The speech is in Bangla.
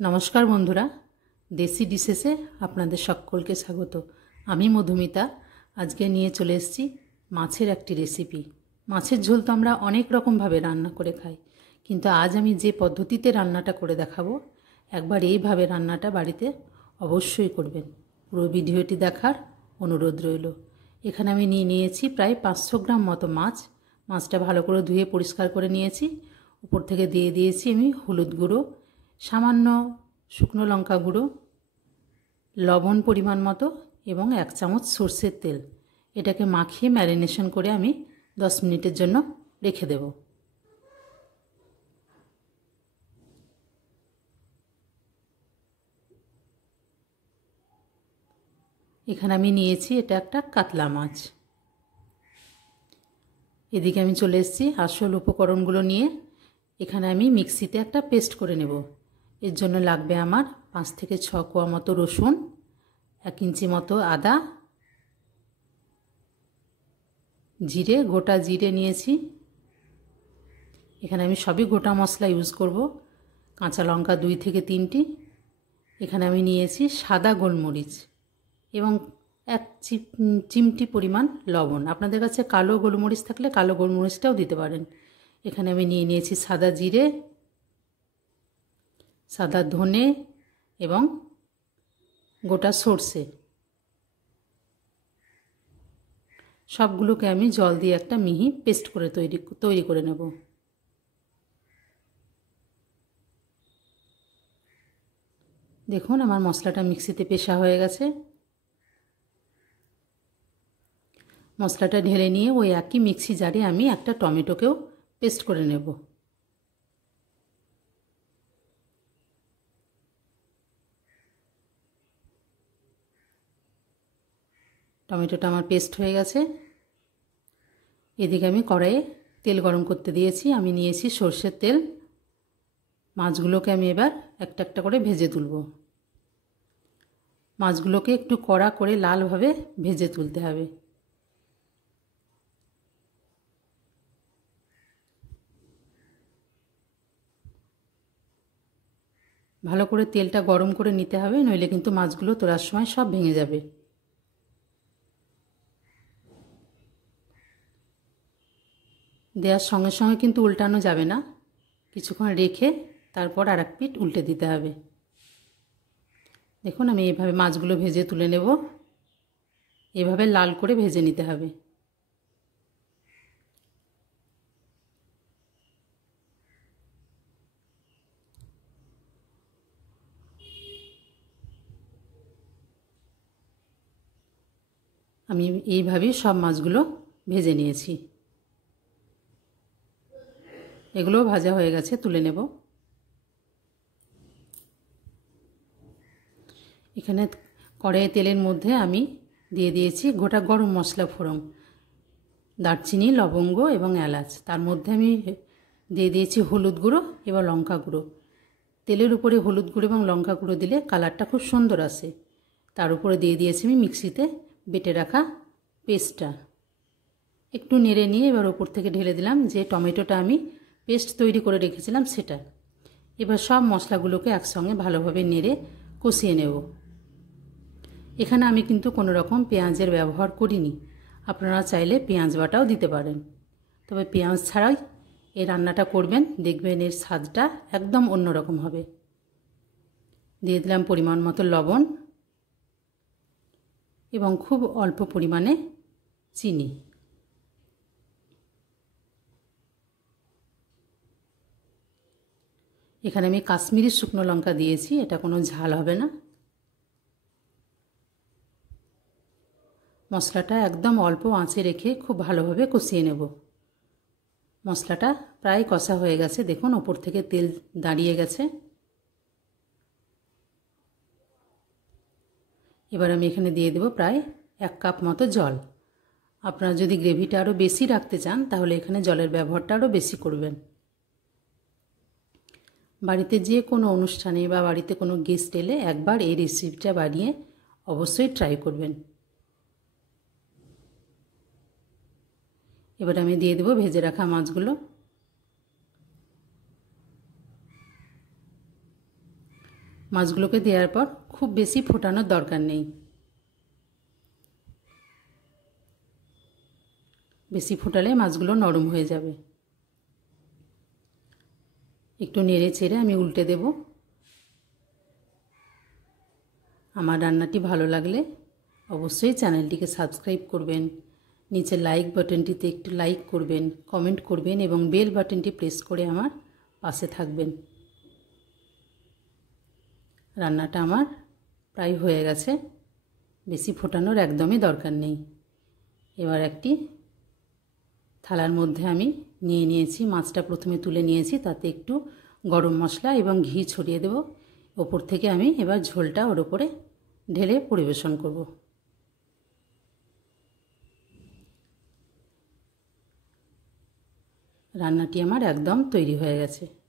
नमस्कार बंधुरा देसी डिशेसे आपनादेर सकलके स्वागत। आमी मधुमिता आज के निये चले एसेछि माछेर एकटी रेसिपि। माछेर झोल तो आमरा अनेक रकम भावे रान्ना करे खाई, किन्तु आज आमी जे पद्धतिते रान्नाटा करे देखाबो एकबार एइभावे रान्नाटा बाड़ीते अवश्यई करबेन। पुरो भिडियोटी देखार अनुरोध रइल। एखाने आमी निये नियेछि प्राय 500 ग्राम मतो माछ। माछटा भालो करे धुए परिष्कार करे नियेछि। ऊपर थेके दिये दियेछि आमी हलुद गुঁড়ো, सामान्य शुकनो लंका गुঁড়ো, लवण परिमाण मतो एवं 1 चामच सर्षेर तेल। एटाके माखिए मैरिनेशन करे आमी 10 मिनिटेर जन्य रेखे देब। एखाने आमी नियेछि एटा एकटा कातला माछ। एदिके आमी चले एसेछि आसल उपकरणगुलो निये। एखाने आमी मिक्सिते एकटा पेस्ट करे नेब। एर जन्य लागबे आमार 5 থেকে 6 कोয়া मतो रसुन, 1 इंची मतो आदा, जिरे गोटा जिरे नियेछि। एखाने आमी सबई गोटा मशला यूज करब। काँचा लंका 2 থেকে 3টি। एखाने आमी नियेछि सादा गोलमरिच एवं 1 चिमटी परिमाण लवण। आपनादेर काछे कालो गोलमरिच थाकले कालो गोलमरिचटाও दिते पारेन। एखाने आमी निये नियेछि सादा जिरे, सादा धने एवं गोटा सर्षे। सबगुलोके आमी जल दिए एकटा मिहि पेस्ट करे तैरी करे नेब। देखुन आमार मशलाटा मिक्सिते पेशा हये गेछे। मशलाटा ढेले निये ओई एकई मिक्सि जारे आमी एकटा टमेटोकेও पेस्ट करे नेब। टमेटोटा आमार पेस्ट हये गेछे। एदिके आमी कड़ाइये तेल गरम करते दियेछि। आमी नियेछि सर्षेर तेल। माछगुलोके आमी एबार एकटा एकटा करे भेजे तुलब। माछगुलोके एकटु कड़ा करे लाल भावे भेजे तुलते हबे। भालो करे तेलटा गरम करे निते हबे, नइले किन्तु माछगुलो तोलार समय सब भेंगे जाबे। देওয়ার সঙ্গে সঙ্গে কিন্তু উল্টানো যাবে না, কিছুক্ষণ রেখে তারপর আরেক পিঠ উল্টে দিতে হবে। দেখুন আমি এইভাবে মাছগুলো ভেজে তুলে নেব। এভাবে লাল করে ভেজে নিতে হবে। আমি এইভাবেই সব মাছগুলো ভেজে নিয়েছি। এগুলো ভাজা হয়ে গেছে, তুলে নেব। এখানে কড়াইয়ে তেলের মধ্যে আমি দিয়ে দিয়েছি গোটা গরম মশলা ফোড়ন, দারচিনি, লবঙ্গ এবং এলাচ। তার মধ্যে আমি দিয়ে দিয়েছি হলুদ গুঁড়ো এবং লঙ্কা গুঁড়ো। তেলের উপরে হলুদ গুঁড়ো এবং লঙ্কা গুঁড়ো দিলে কালারটা খুব সুন্দর আসে। তার উপরে দিয়ে দিয়েছি আমি মিক্সিতে বেটে রাখা পেস্টটা। একটু নেড়ে নিয়ে এবার উপর থেকে ঢেলে দিলাম যে টমেটোটা আমি পেস্ট তৈরি করে রেখেছিলাম সেটা। এবার সব মশলাগুলোকে একসঙ্গে ভালোভাবে নেড়ে কষিয়ে নেব। এখানে আমি কিন্তু কোনো রকম পেঁয়াজের ব্যবহার করিনি। আপনারা চাইলে পেঁয়াজ বাটাও দিতে পারেন, তবে পেঁয়াজ ছাড়াই এই রান্নাটা করবেন, দেখবেন এর স্বাদটা একদম অন্যরকম হবে। দিয়ে দিলাম পরিমাণ মতো লবণ এবং খুব অল্প পরিমাণে চিনি। এখানে আমি কাশ্মীরি শুকনো লঙ্কা দিয়েছি, এটা কোনো ঝাল হবে না। মশলাটা একদম অল্প আঁচে রেখে খুব ভালোভাবে কষিয়ে নেব। মশলাটা প্রায় কষা হয়ে গেছে, দেখুন ওপর থেকে তেল দাঁড়িয়ে গেছে। এবার আমি এখানে দিয়ে দেব প্রায় 1 কাপ মতো জল। আপনারা যদি গ্রেভিটা আরও বেশি রাখতে চান তাহলে এখানে জলের ব্যবহারটা আরও বেশি করবেন। বাড়িতে যে কোনো অনুষ্ঠানে বা বাড়িতে কোনো গেস্ট এলে একবার এই রেসিপিটা বানিয়ে অবশ্যই ট্রাই করবেন। এবার আমি দিয়ে দেব ভেজে রাখা মাছগুলো। মাছগুলোকে দেওয়ার পর খুব বেশি ফোটানোর দরকার নেই। বেশি ফোটালে মাছগুলো নরম হয়ে যাবে। একটু নেড়ে চেড়ে আমি উল্টে দেব। আমার রান্নাটি ভালো লাগলে অবশ্যই চ্যানেলটিকে সাবস্ক্রাইব করবেন, নিচে লাইক বাটনটিতে একটু লাইক করবেন, কমেন্ট করবেন এবং বেল বাটনটি প্রেস করে আমার পাশে থাকবেন। রান্নাটা আমার প্রায় হয়ে গেছে, বেশি ফোটানোর একদমই দরকার নেই। এবার একটি থালার মধ্যে আমি নিয়ে নিয়েছি, মাছটা প্রথমে তুলে নিয়েছি, তাতে একটু গরম মশলা এবং ঘি ছড়িয়ে দেব। ওপর থেকে আমি এবার ঝোলটা ওর ওপরে ঢেলে পরিবেশন করব। রান্নাটি আমার একদম তৈরি হয়ে গেছে।